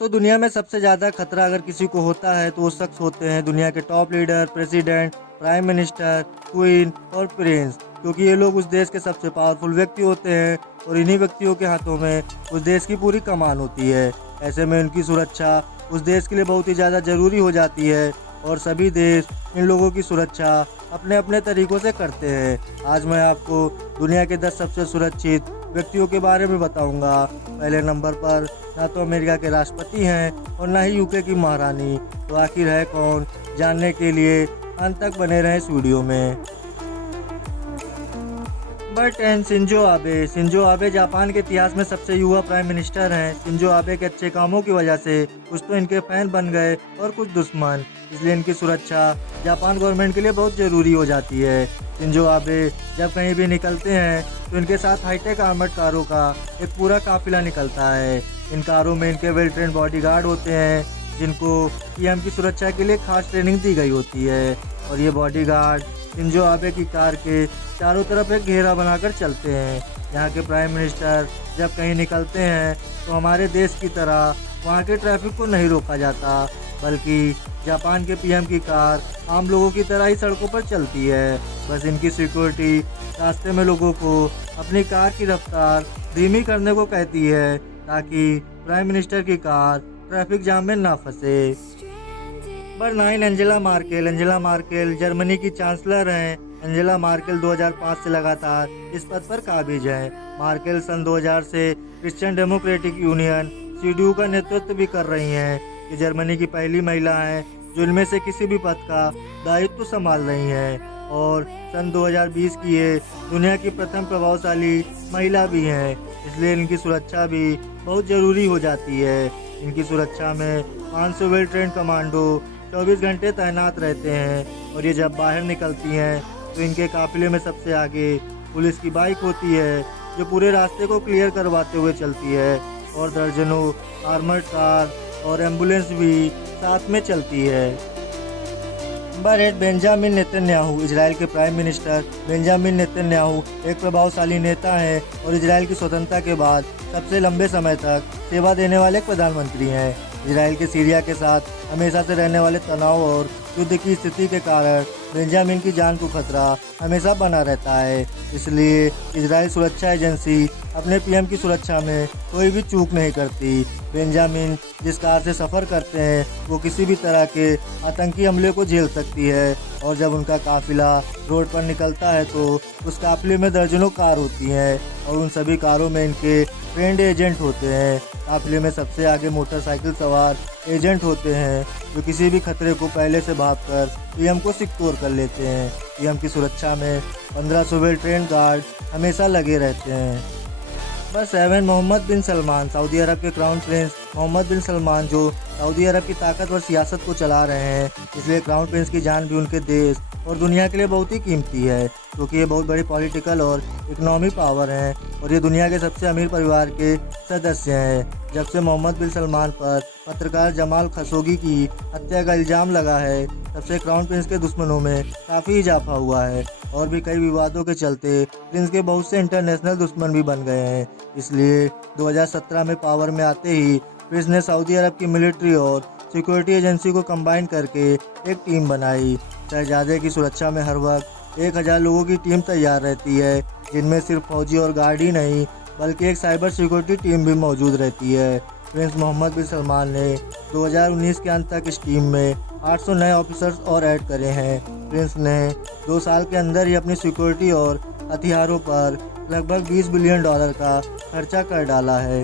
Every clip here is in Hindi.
तो दुनिया में सबसे ज़्यादा खतरा अगर किसी को होता है तो वो शख्स होते हैं दुनिया के top leader, president, prime minister, queen और प्रिंस, क्योंकि ये लोग उस देश के सबसे पावरफुल व्यक्ति होते हैं और इन्हीं व्यक्तियों के हाथों में उस देश की पूरी कमान होती है। ऐसे में उनकी सुरक्षा उस देश के लिए बहुत ही ज़्यादा ज़रूरी हो जाती है और सभी देश इन लोगों की सुरक्षा अपने अपने तरीक़ों से करते हैं। आज मैं आपको दुनिया के 10 सबसे सुरक्षित व्यक्तियों के बारे में बताऊंगा। पहले नंबर पर ना तो अमेरिका के राष्ट्रपति हैं और ना ही यूके की महारानी। तो आखिर है कौन, जानने के लिए अंत तक बने रहें इस वीडियो में। Number 10, Shinzo Abe. Shinzo Abe Japan के इतिहास में सबसे युवा प्राइम मिनिस्टर हैं। शिंजो आबे के अच्छे कामों की वजह से कुछ तो इनके फैन बन गए और कुछ दुश्मन, इसलिए इनकी सुरक्षा जापान गवर्नमेंट के लिए बहुत ज़रूरी हो जाती है। शिंजो आबे जब कहीं भी निकलते हैं तो इनके साथ हाईटेक आर्मर्ड कारों का एक पूरा काफिला निकलता है। इन कारों में इनके वेल ट्रेन बॉडीगार्ड होते हैं जिनको पीएम की सुरक्षा के लिए खास ट्रेनिंग दी गई होती है और ये बॉडीगार्ड शिंजो आबे की कार के चारों तरफ एक घेरा बनाकर चलते हैं। यहाँ के प्राइम मिनिस्टर जब कहीं निकलते हैं तो हमारे देश की तरह वहाँ के ट्रैफिक को नहीं रोका जाता, बल्कि जापान के पीएम की कार आम लोगों की तरह ही सड़कों पर चलती है। बस इनकी सिक्योरिटी रास्ते में लोगों को अपनी कार की रफ्तार धीमी करने को कहती है ताकि प्राइम मिनिस्टर की कार ट्रैफिक जाम में ना फंसे। Number 9, Angela Merkel. Angela Merkel Germany की चांसलर हैं। एंजेला मार्केल 2005 से लगातार इस पद पर काबिज हैं। मार्केल सन 2000 से क्रिश्चियन डेमोक्रेटिक यूनियन सीडीयू का नेतृत्व भी कर रही हैं। ये जर्मनी की पहली महिला हैं जो इनमें से किसी भी पद का दायित्व संभाल रही हैं और सन 2020 की ये दुनिया की प्रथम प्रभावशाली महिला भी हैं, इसलिए इनकी सुरक्षा भी बहुत ज़रूरी हो जाती है। इनकी सुरक्षा में 500 वेल ट्रेन कमांडो 24 घंटे तैनात रहते हैं और ये जब बाहर निकलती हैं तो इनके काफिले में सबसे आगे पुलिस की बाइक होती है जो पूरे रास्ते को क्लियर करवाते हुए चलती है और दर्जनों आर्मर्ड कार और एम्बुलेंस भी साथ में चलती है। Number 8, Benjamin Netanyahu. इजराइल के प्राइम मिनिस्टर बेंजामिन नेतन्याहू एक प्रभावशाली नेता हैं और इजराइल की स्वतंत्रता के बाद सबसे लंबे समय तक सेवा देने वाले प्रधानमंत्री हैं। इजराइल के सीरिया के साथ हमेशा से रहने वाले तनाव और युद्ध की स्थिति के कारण बेंजामिन की जान को खतरा हमेशा बना रहता है, इसलिए इजराइल सुरक्षा एजेंसी अपने पीएम की सुरक्षा में कोई भी चूक नहीं करती। बेंजामिन जिस कार से सफ़र करते हैं वो किसी भी तरह के आतंकी हमले को झेल सकती है और जब उनका काफिला रोड पर निकलता है तो उस काफिले में दर्जनों कार होती हैं और उन सभी कारों में इनके ट्रेंड एजेंट होते हैं। काफिले में सबसे आगे मोटरसाइकिल सवार एजेंट होते हैं जो किसी भी खतरे को पहले से भांपकर पीएम को सिक्योर कर लेते हैं। पीएम की सुरक्षा में 1500 वेल ट्रेन गार्ड हमेशा लगे रहते हैं। नंबर 7, मोहम्मद बिन सलमान। सऊदी अरब के क्राउन प्रिंस मोहम्मद बिन सलमान जो सऊदी अरब की ताकतवर सियासत को चला रहे हैं, इसलिए क्राउन प्रिंस की जान भी उनके देश और दुनिया के लिए बहुत ही कीमती है, क्योंकि ये बहुत बड़ी पॉलिटिकल और इकोनॉमिक पावर हैं और ये दुनिया के सबसे अमीर परिवार के सदस्य हैं। जब से मोहम्मद बिन सलमान पर पत्रकार जमाल खशोगी की हत्या का इल्ज़ाम लगा है तब से क्राउन प्रिंस के दुश्मनों में काफ़ी इजाफा हुआ है और भी कई विवादों के चलते प्रिंस के बहुत से इंटरनेशनल दुश्मन भी बन गए हैं। इसलिए 2017 में पावर में आते ही प्रिंस ने सऊदी अरब की मिलिट्री और सिक्योरिटी एजेंसी को कंबाइन करके एक टीम बनाई। शहजादे की सुरक्षा में हर वक्त 1000 लोगों की टीम तैयार रहती है, जिनमें सिर्फ फौजी और गार्ड ही नहीं बल्कि एक साइबर सिक्योरिटी टीम भी मौजूद रहती है। प्रिंस मोहम्मद बिन सलमान ने 2019 के अंत तक इस टीम में 800 नए ऑफिसर्स और ऐड करे हैं। प्रिंस ने 2 साल के अंदर ही अपनी सिक्योरिटी और हथियारों पर लगभग $20 बिलियन का खर्चा कर डाला है।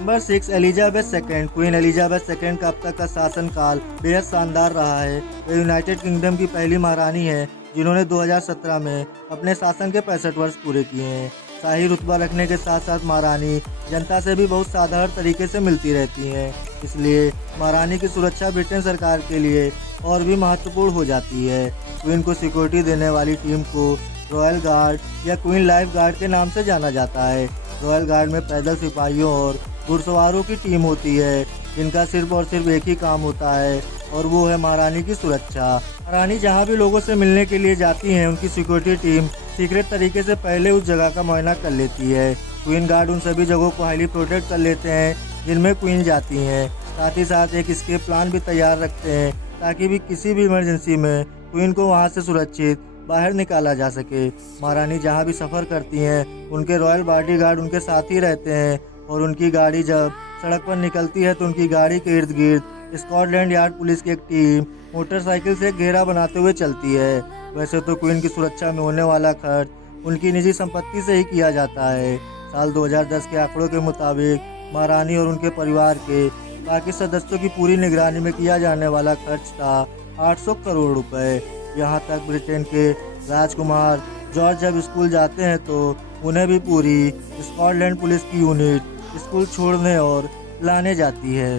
Number 6, Elizabeth second. Queen Elizabeth second का अब तक का शासनकाल बेहद शानदार रहा है। वे यूनाइटेड किंगडम की पहली महारानी है जिन्होंने 2017 में अपने शासन के 65 वर्ष पूरे किए हैं। शाही रुतबा रखने के साथ साथ महारानी जनता से भी बहुत साधारण तरीके से मिलती रहती हैं, इसलिए महारानी की सुरक्षा ब्रिटेन सरकार के लिए और भी महत्वपूर्ण हो जाती है। क्वीन को सिक्योरिटी देने वाली टीम को रॉयल गार्ड या क्वीन लाइफ गार्ड के नाम से जाना जाता है। रॉयल गार्ड में पैदल सिपाहियों और घुड़सवारों की टीम होती है जिनका सिर्फ और सिर्फ एक ही काम होता है और वो है महारानी की सुरक्षा। महारानी जहाँ भी लोगों से मिलने के लिए जाती हैं उनकी सिक्योरिटी टीम सीक्रेट तरीके से पहले उस जगह का मुआयना कर लेती है। क्वीन गार्ड उन सभी जगहों को हाईली प्रोटेक्ट कर लेते हैं जिनमें क्वीन जाती हैं। साथ ही साथ एक एस्केप प्लान भी तैयार रखते हैं ताकि भी किसी भी इमरजेंसी में क्वीन को वहां से सुरक्षित बाहर निकाला जा सके। महारानी जहां भी सफ़र करती हैं उनके रॉयल बॉडीगार्ड उनके साथ ही रहते हैं और उनकी गाड़ी जब सड़क पर निकलती है तो उनकी गाड़ी के इर्द गिर्द स्कॉटलैंड यार्ड पुलिस की एक टीम मोटरसाइकिल से घेरा बनाते हुए चलती है। वैसे तो क्वीन की सुरक्षा में होने वाला खर्च उनकी निजी संपत्ति से ही किया जाता है। साल 2010 के आंकड़ों के मुताबिक महारानी और उनके परिवार के बाकी सदस्यों की पूरी निगरानी में किया जाने वाला खर्च था 800 करोड़ रुपए। यहाँ तक ब्रिटेन के राजकुमार जॉर्ज जब स्कूल जाते हैं तो उन्हें भी पूरी स्कॉटलैंड पुलिस की यूनिट स्कूल छोड़ने और लाने जाती है।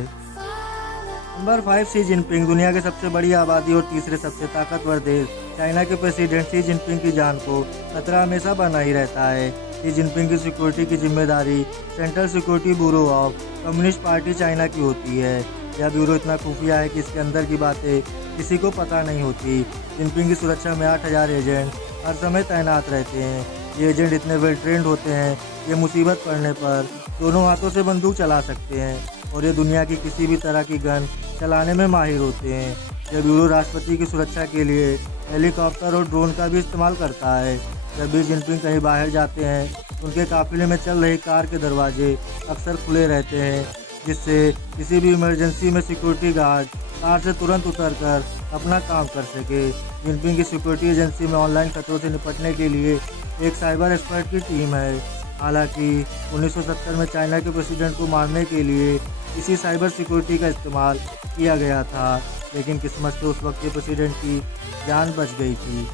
Number 5 Xi Jinping. दुनिया की सबसे बड़ी आबादी और तीसरे सबसे ताकतवर देश चाइना के प्रेसिडेंट शी जिनपिंग की जान को खतरा हमेशा बना ही रहता है। शी जिनपिंग की सिक्योरिटी की जिम्मेदारी central security bureau of communist party China की होती है। यह ब्यूरो इतना खुफिया है कि इसके अंदर की बातें किसी को पता नहीं होती। जिनपिंग की सुरक्षा में 8000 एजेंट हर समय तैनात रहते हैं। ये एजेंट इतने वेल ट्रेंड होते हैं ये मुसीबत पड़ने पर दोनों हाथों से बंदूक चला सकते हैं और ये दुनिया की किसी भी तरह की गन चलाने में माहिर होते हैं। यह ब्यूरो राष्ट्रपति की सुरक्षा के लिए हेलीकॉप्टर और ड्रोन का भी इस्तेमाल करता है। जब भी जिनपिंग कहीं बाहर जाते हैं उनके काफिले में चल रही कार के दरवाजे अक्सर खुले रहते हैं, जिससे किसी भी इमरजेंसी में सिक्योरिटी गार्ड कार से तुरंत उतरकर अपना काम कर सके। जिनपिंग की सिक्योरिटी एजेंसी में ऑनलाइन खतरों से निपटने के लिए एक साइबर एक्सपर्ट की टीम है। हालांकि 1970 में चाइना के प्रेसिडेंट को मारने के लिए इसी साइबर सिक्योरिटी का इस्तेमाल किया गया था, लेकिन किस्मत से उस वक्त के प्रेसिडेंट की जान बच गई थी।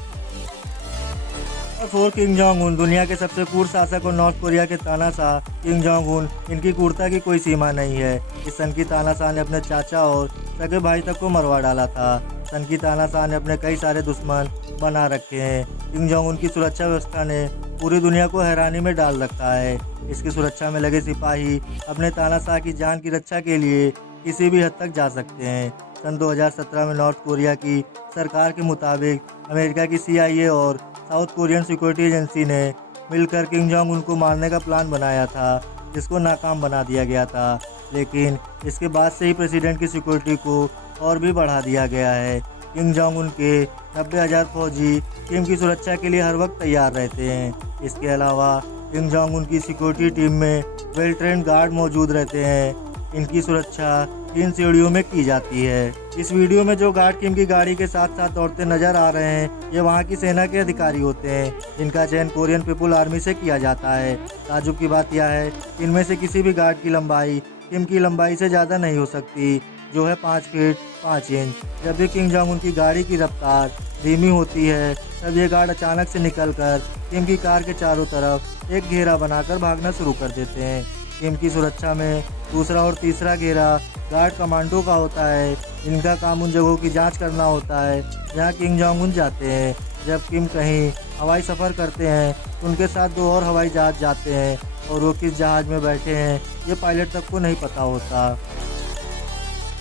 और 4 किम जोंग उन। दुनिया के सबसे क्रूर शासक और नॉर्थ कोरिया के तानाशाह किम जोंग उन, इनकी क्रूरता की कोई सीमा नहीं है। इस सन की तानाशाह ने अपने चाचा और सगे भाई तक को मरवा डाला था। सन की तानाशाह ने अपने कई सारे दुश्मन बना रखे हैं। किम जोंग उन की सुरक्षा व्यवस्था ने पूरी दुनिया को हैरानी में डाल रखा है। इसकी सुरक्षा में लगे सिपाही अपने तानाशाह की जान की रक्षा के लिए किसी भी हद तक जा सकते हैं। सन 2017 में नॉर्थ कोरिया की सरकार के मुताबिक अमेरिका की CIA और साउथ कोरियन सिक्योरिटी एजेंसी ने मिलकर किम जोंग उन को मारने का प्लान बनाया था, जिसको नाकाम बना दिया गया था। लेकिन इसके बाद से ही प्रेसिडेंट की सिक्योरिटी को और भी बढ़ा दिया गया है। किम जोंग उन के 90,000 फौजी किम की सुरक्षा के लिए हर वक्त तैयार रहते हैं। इसके अलावा किम जोंग उन की सिक्योरिटी टीम में वेल ट्रेंड गार्ड मौजूद रहते हैं। इनकी सुरक्षा 3 सीढ़ियों में की जाती है। इस वीडियो में जो गार्ड किम की गाड़ी के साथ साथ दौड़ते नजर आ रहे हैं ये वहाँ की सेना के अधिकारी होते हैं, जिनका चयन कोरियन पीपुल आर्मी से किया जाता है। ताजुब की बात यह है इनमें से किसी भी गार्ड की लंबाई किम की लंबाई से ज़्यादा नहीं हो सकती, जो है 5 फीट 5 इंच। जब भी किम जोंग उन की गाड़ी की रफ्तार धीमी होती है तब ये गार्ड अचानक से निकलकर किम की कार के चारों तरफ एक घेरा बनाकर भागना शुरू कर देते हैं। किम की सुरक्षा में दूसरा और तीसरा घेरा गार्ड कमांडो का होता है। इनका काम उन जगहों की जांच करना होता है जहां किम जोंग उन जाते हैं। जब किम कहीं हवाई सफ़र करते हैं तो उनके साथ 2 और हवाई जहाज जाते हैं और वो किस जहाज में बैठे हैं ये पायलट तक को नहीं पता होता।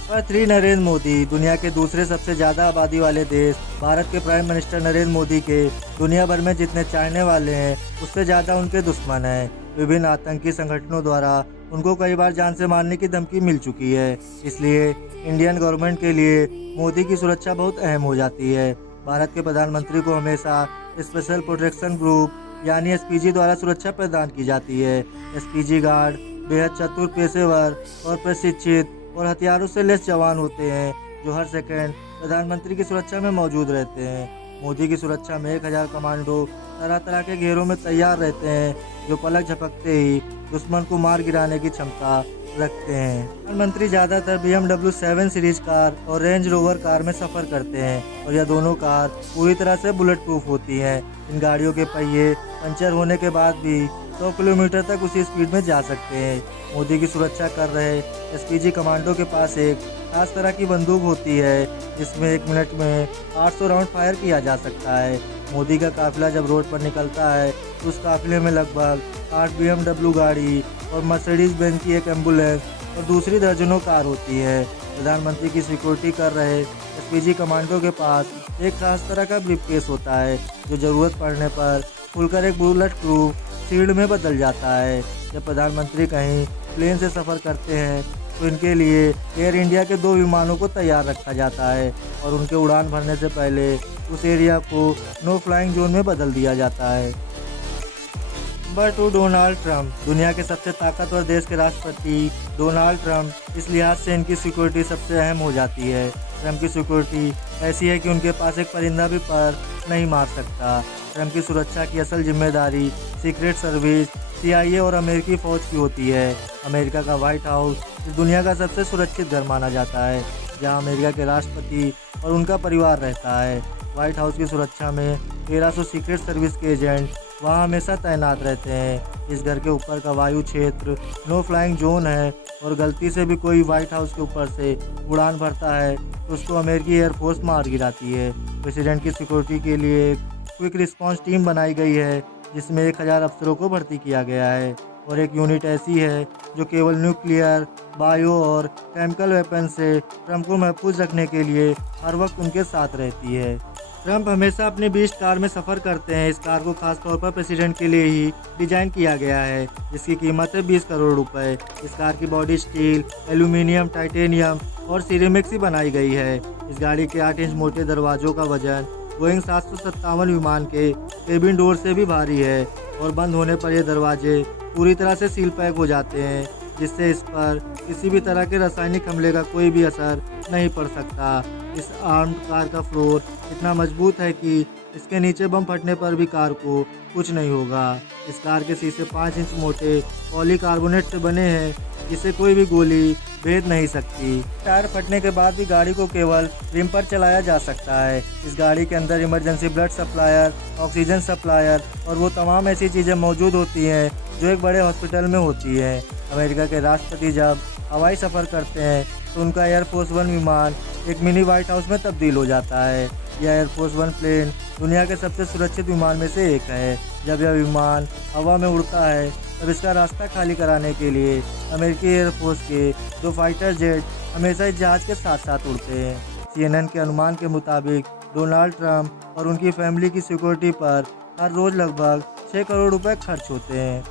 नंबर 3 नरेंद्र मोदी। दुनिया के दूसरे सबसे ज़्यादा आबादी वाले देश भारत के प्राइम मिनिस्टर नरेंद्र मोदी के दुनिया भर में जितने चाहने वाले हैं उससे ज़्यादा उनके दुश्मन हैं। विभिन्न आतंकी संगठनों द्वारा उनको कई बार जान से मारने की धमकी मिल चुकी है। इसलिए इंडियन गवर्नमेंट के लिए मोदी की सुरक्षा बहुत अहम हो जाती है। भारत के प्रधानमंत्री को हमेशा स्पेशल प्रोटेक्शन ग्रुप यानी SPG द्वारा सुरक्षा प्रदान की जाती है। SPG गार्ड बेहद चतुर, पेशेवर और प्रशिक्षित और हथियारों से लैस जवान होते हैं जो हर सेकंड प्रधानमंत्री की सुरक्षा में मौजूद रहते हैं। मोदी की सुरक्षा में 1000 कमांडो तरह तरह के घेरों में तैयार रहते हैं जो पलक झपकते ही दुश्मन को मार गिराने की क्षमता रखते हैं। प्रधानमंत्री ज़्यादातर BMW 7 सीरीज कार और रेंज रोवर कार में सफ़र करते हैं और यह दोनों कार पूरी तरह से बुलेट प्रूफ होती हैं। इन गाड़ियों के पहिए पंचर होने के बाद भी 100 किलोमीटर तक उसी स्पीड में जा सकते हैं। मोदी की सुरक्षा कर रहे SPG कमांडो के पास एक खास तरह की बंदूक होती है जिसमें 1 मिनट में 800 राउंड फायर किया जा सकता है। मोदी का काफिला जब रोड पर निकलता है तो उस काफिले में लगभग 8 BMW गाड़ी और मर्सिडीज बेंज की एक एम्बुलेंस और दूसरी दर्जनों कार होती है। प्रधानमंत्री की सिक्योरिटी कर रहे SPG कमांडो के पास एक खास तरह का ब्रीफकेस होता है जो ज़रूरत पड़ने पर खुलकर एक बुलेट प्रूफ शील्ड में बदल जाता है। जब प्रधानमंत्री कहीं प्लेन से सफ़र करते हैं तो इनके लिए एयर इंडिया के 2 विमानों को तैयार रखा जाता है और उनके उड़ान भरने से पहले उस एरिया को नो फ्लाइंग जोन में बदल दिया जाता है। Number 2, Donald Trump. दुनिया के सबसे ताकतवर देश के राष्ट्रपति डोनाल्ड ट्रंप, इस लिहाज से इनकी सिक्योरिटी सबसे अहम हो जाती है। ट्रंप की सिक्योरिटी ऐसी है कि उनके पास एक परिंदा भी पर नहीं मार सकता। ट्रंप की सुरक्षा की असल जिम्मेदारी सीक्रेट सर्विस, CIA और अमेरिकी फ़ौज की होती है। अमेरिका का व्हाइट हाउस इस दुनिया का सबसे सुरक्षित घर माना जाता है, जहां अमेरिका के राष्ट्रपति और उनका परिवार रहता है। व्हाइट हाउस की सुरक्षा में 1300 सीक्रेट सर्विस के एजेंट वहां हमेशा तैनात रहते हैं। इस घर के ऊपर का वायु क्षेत्र नो फ्लाइंग जोन है और गलती से भी कोई व्हाइट हाउस के ऊपर से उड़ान भरता है तो उसको अमेरिकी एयरफोर्स मार गिराती है। प्रेसिडेंट की सिक्योरिटी के लिए एक क्विक रिस्पांस टीम बनाई गई है जिसमें 1000 अफसरों को भर्ती किया गया है और एक यूनिट ऐसी है जो केवल न्यूक्लियर, बायो और केमिकल वेपन से ट्रंप को महफूज रखने के लिए हर वक्त उनके साथ रहती है। ट्रंप हमेशा अपनी बीस्ट कार में सफ़र करते हैं। इस कार को खास तौर पर प्रेसिडेंट के लिए ही डिजाइन किया गया है, जिसकी कीमत है 20 करोड़ रुपए। इस कार की बॉडी स्टील, एल्यूमिनियम, टाइटेनियम और सिरेमिक से बनाई गई है। इस गाड़ी के 8 इंच मोटे दरवाजों का वजन बोइंग 757 विमान के केबिन डोर से भी भारी है और बंद होने पर ये दरवाजे पूरी तरह से सील पैक हो जाते हैं, जिससे इस पर किसी भी तरह के रासायनिक हमले का कोई भी असर नहीं पड़ सकता। इस आर्म्ड कार का फ्लोर इतना मजबूत है कि इसके नीचे बम फटने पर भी कार को कुछ नहीं होगा। इस कार के शीशे 5 इंच मोटे पॉलीकार्बोनेट से बने हैं, जिसे कोई भी गोली भेद नहीं सकती। टायर फटने के बाद भी गाड़ी को केवल रिम पर चलाया जा सकता है। इस गाड़ी के अंदर emergency blood supplier, oxygen supplier और वो तमाम ऐसी चीज़ें मौजूद होती हैं जो एक बड़े हॉस्पिटल में होती है। अमेरिका के राष्ट्रपति जब हवाई सफ़र करते हैं तो उनका एयरफोर्स 1 विमान एक मिनी व्हाइट हाउस में तब्दील हो जाता है। यह एयरफोर्स 1 प्लेन दुनिया के सबसे सुरक्षित विमान में से एक है। जब यह विमान हवा में उड़ता है तब इसका रास्ता खाली कराने के लिए अमेरिकी एयरफोर्स के 2 फाइटर जेट हमेशा इस जहाज़ के साथ साथ उड़ते हैं। CNN के अनुमान के मुताबिक डोनाल्ड ट्रंप और उनकी फैमिली की सिक्योरिटी पर हर रोज़ लगभग 6 करोड़ रुपए खर्च होते हैं।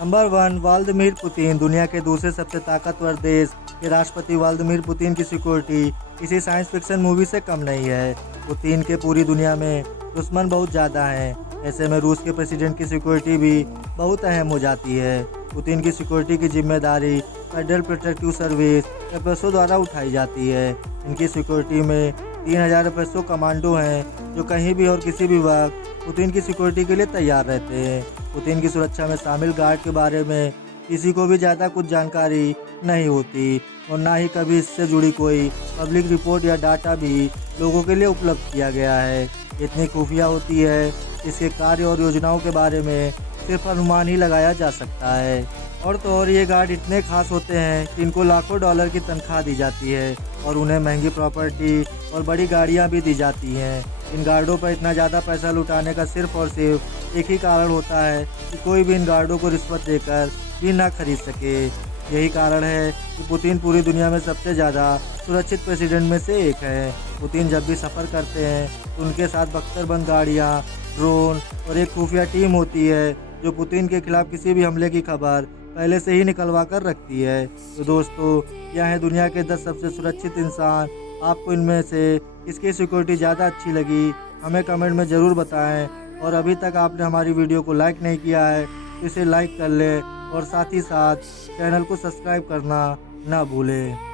Number 1, Vladimir Putin. दुनिया के दूसरे सबसे ताकतवर देश के राष्ट्रपति व्लादिमीर पुतिन की सिक्योरिटी किसी साइंस फिक्शन मूवी से कम नहीं है। पुतिन के पूरी दुनिया में दुश्मन बहुत ज़्यादा हैं, ऐसे में रूस के प्रेसिडेंट की सिक्योरिटी भी बहुत अहम हो जाती है। पुतिन की सिक्योरिटी की जिम्मेदारी फेडरल प्रोटेक्टिव सर्विस एफएसओ द्वारा उठाई जाती है। इनकी सिक्योरिटी में 3000 एफएसओ कमांडो हैं जो कहीं भी और किसी भी वक्त पुतिन की सिक्योरिटी के लिए तैयार रहते हैं। पुतिन की सुरक्षा में शामिल गार्ड के बारे में किसी को भी ज़्यादा कुछ जानकारी नहीं होती और ना ही कभी इससे जुड़ी कोई पब्लिक रिपोर्ट या डाटा भी लोगों के लिए उपलब्ध किया गया है। इतनी खुफिया होती है, इसके कार्य और योजनाओं के बारे में सिर्फ अनुमान ही लगाया जा सकता है। और तो और ये गार्ड इतने खास होते हैं कि इनको लाखों डॉलर की तनख्वाह दी जाती है और उन्हें महंगी प्रॉपर्टी और बड़ी गाड़ियाँ भी दी जाती हैं। इन गार्डों पर इतना ज़्यादा पैसा लुटाने का सिर्फ और सिर्फ एक ही कारण होता है कि कोई भी इन गार्डों को रिश्वत देकर भी ना खरीद सके। यही कारण है कि पुतिन पूरी दुनिया में सबसे ज़्यादा सुरक्षित प्रेसिडेंट में से एक है। पुतिन जब भी सफ़र करते हैं तो उनके साथ बख्तरबंद गाड़ियाँ, ड्रोन और एक खुफिया टीम होती है जो पुतिन के खिलाफ किसी भी हमले की खबर पहले से ही निकलवा कर रखती है। तो दोस्तों, यह है दुनिया के 10 सबसे सुरक्षित इंसान। आपको इनमें से किसकी सिक्योरिटी ज़्यादा अच्छी लगी हमें कमेंट में ज़रूर बताएं। और अभी तक आपने हमारी वीडियो को लाइक नहीं किया है तो इसे लाइक कर लें और साथ ही साथ चैनल को सब्सक्राइब करना ना भूलें।